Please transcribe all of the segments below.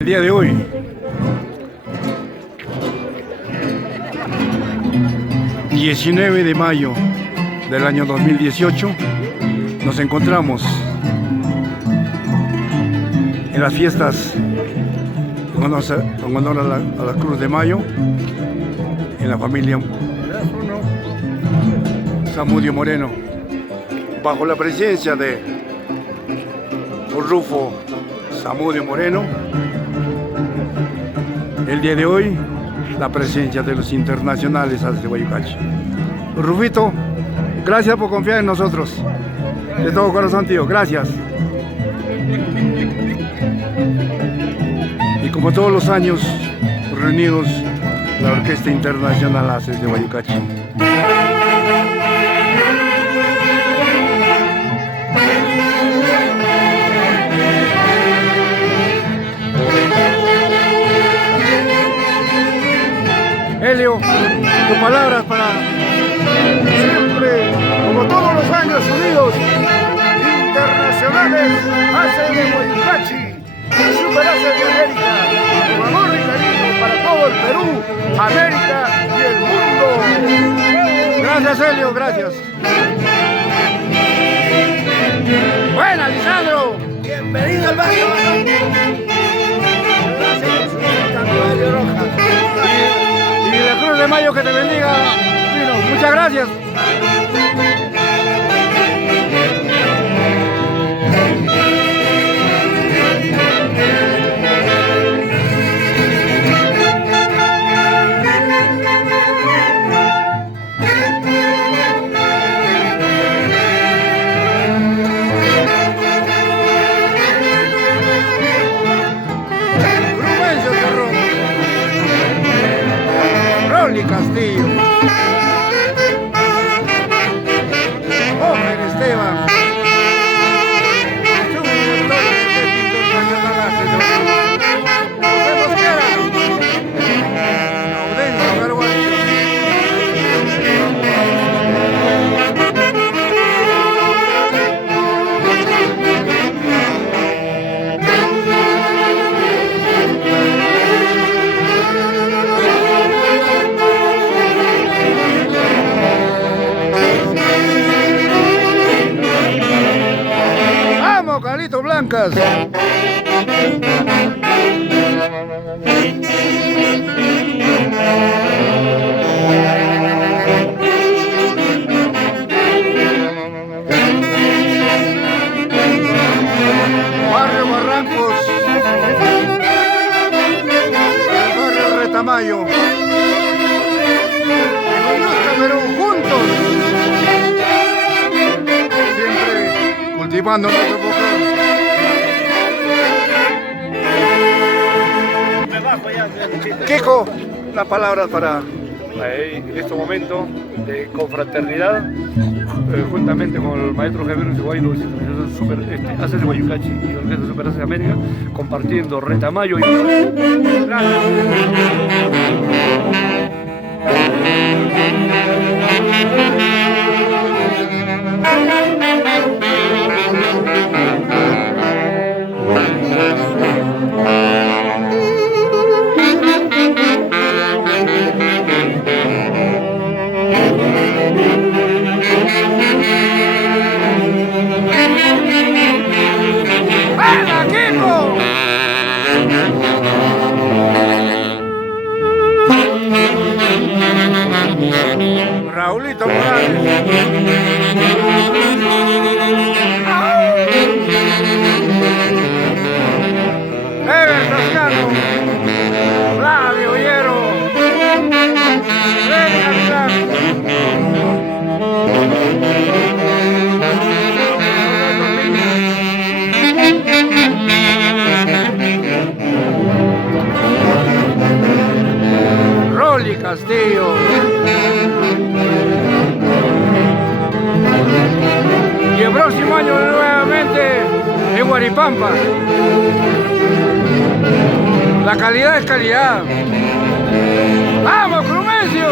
El día de hoy, ...19 de mayo del año 2018... nos encontramos en las fiestas en honor a la Cruz de Mayo, en la familia Zamudio Moreno, bajo la presencia de Rufo Zamudio Moreno. El día de hoy, la presencia de los internacionales de Guayucachi. Rufito, gracias por confiar en nosotros. De todo corazón, tío, gracias. Y como todos los años, reunidos la Orquesta Internacional Haces de Guayucachi. Helio, tus palabras para siempre, como todos los años unidos, internacionales, Haces de Guayucachi, Super Haces de América, con amor y cariño para todo el Perú, América y el mundo. Gracias, Helio, gracias. Buena, Lisandro. Bienvenido al barrio. Gracias, Roja. Y la Cruz de Mayo que te bendiga, Pino. Muchas gracias. Castillo, Joven Esteban, subdirector de Orquesta Internacional Haces de Guayucachi, José Mosquera, Audencio Garguayo, Carlitos Blancas. Barrio Barrancos, Barrio Retamayo, Perú, juntos, siempre cultivando nuestro folclore. Kiko, la palabra para este momento de confraternidad, juntamente con el maestro Javier Uruguay, los Haces de Guayucachi y Orquesta Super Haces de América, compartiendo Retamayo y... Raulito Morales. Ever Toscano, Flavio Hierro, Rey Gavilán. Rolly Castillo. Y el próximo año nuevamente en Huaripampa. La calidad es calidad. ¡Vamos, Crumencio!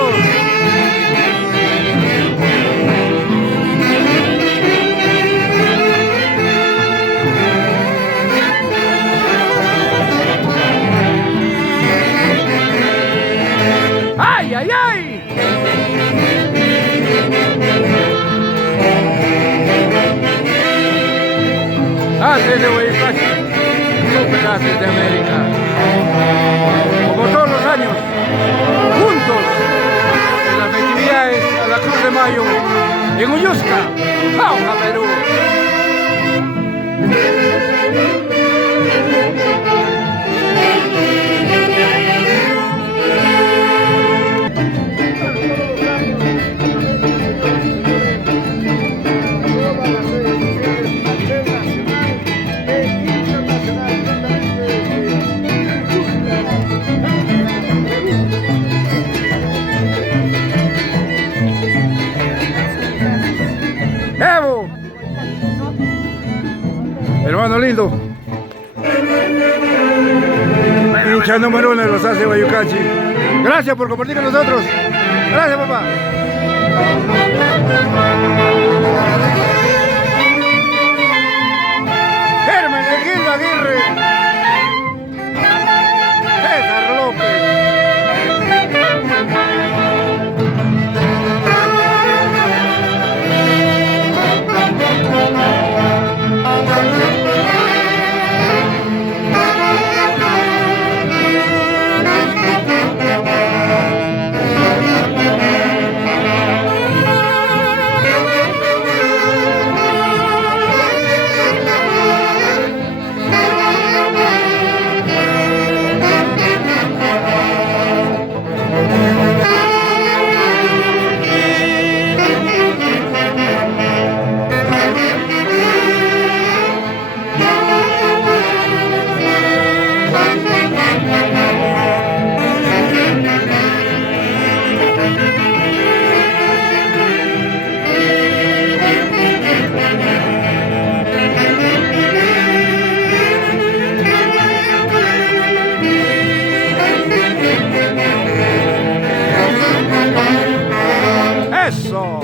Haces de América. Como todos los años, juntos en las festividades a la Cruz de Mayo, en Uyusca, Jauja, Perú. ¡Evo! Hermano lindo, hincha número 1 de los Haces de Guayucachi. Gracias por compartir con nosotros. Gracias, papá. Germán Gildo Aguirre, César López. Eso.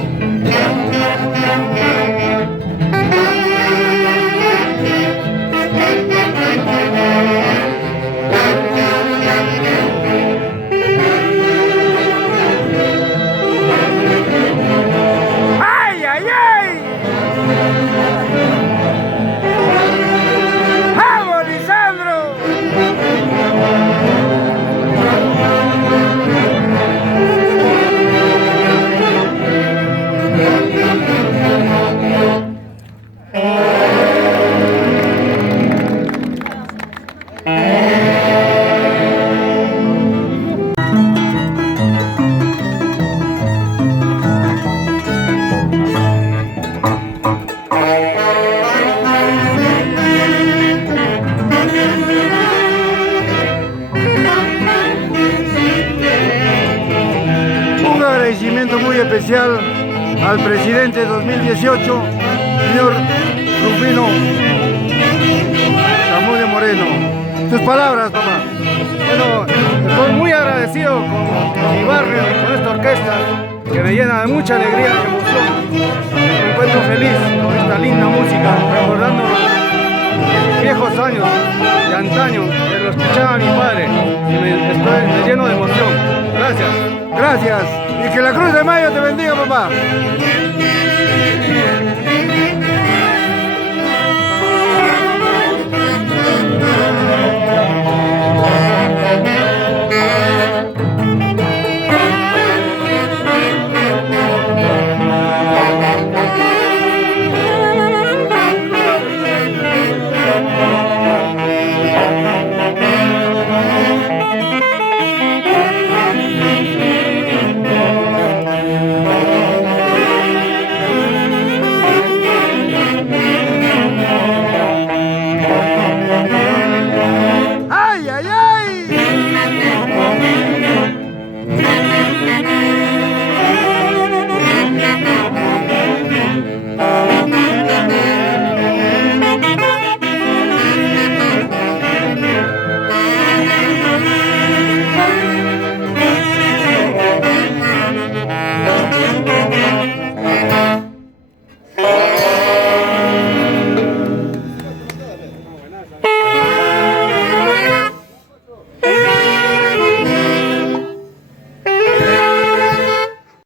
¡Ay, ay, ay! ¡Vamos, Lisandro! Un agradecimiento muy especial al presidente 2018, señor Rufino Zamudio Moreno. Tus palabras, papá. Bueno, estoy muy agradecido con mi barrio, con esta orquesta que me llena de mucha alegría y emoción. Me encuentro feliz con esta linda música, recordando los viejos años de antaño, que lo escuchaba mi padre y me lleno de emoción. Gracias. Gracias. Y que la Cruz de Mayo te bendiga, papá.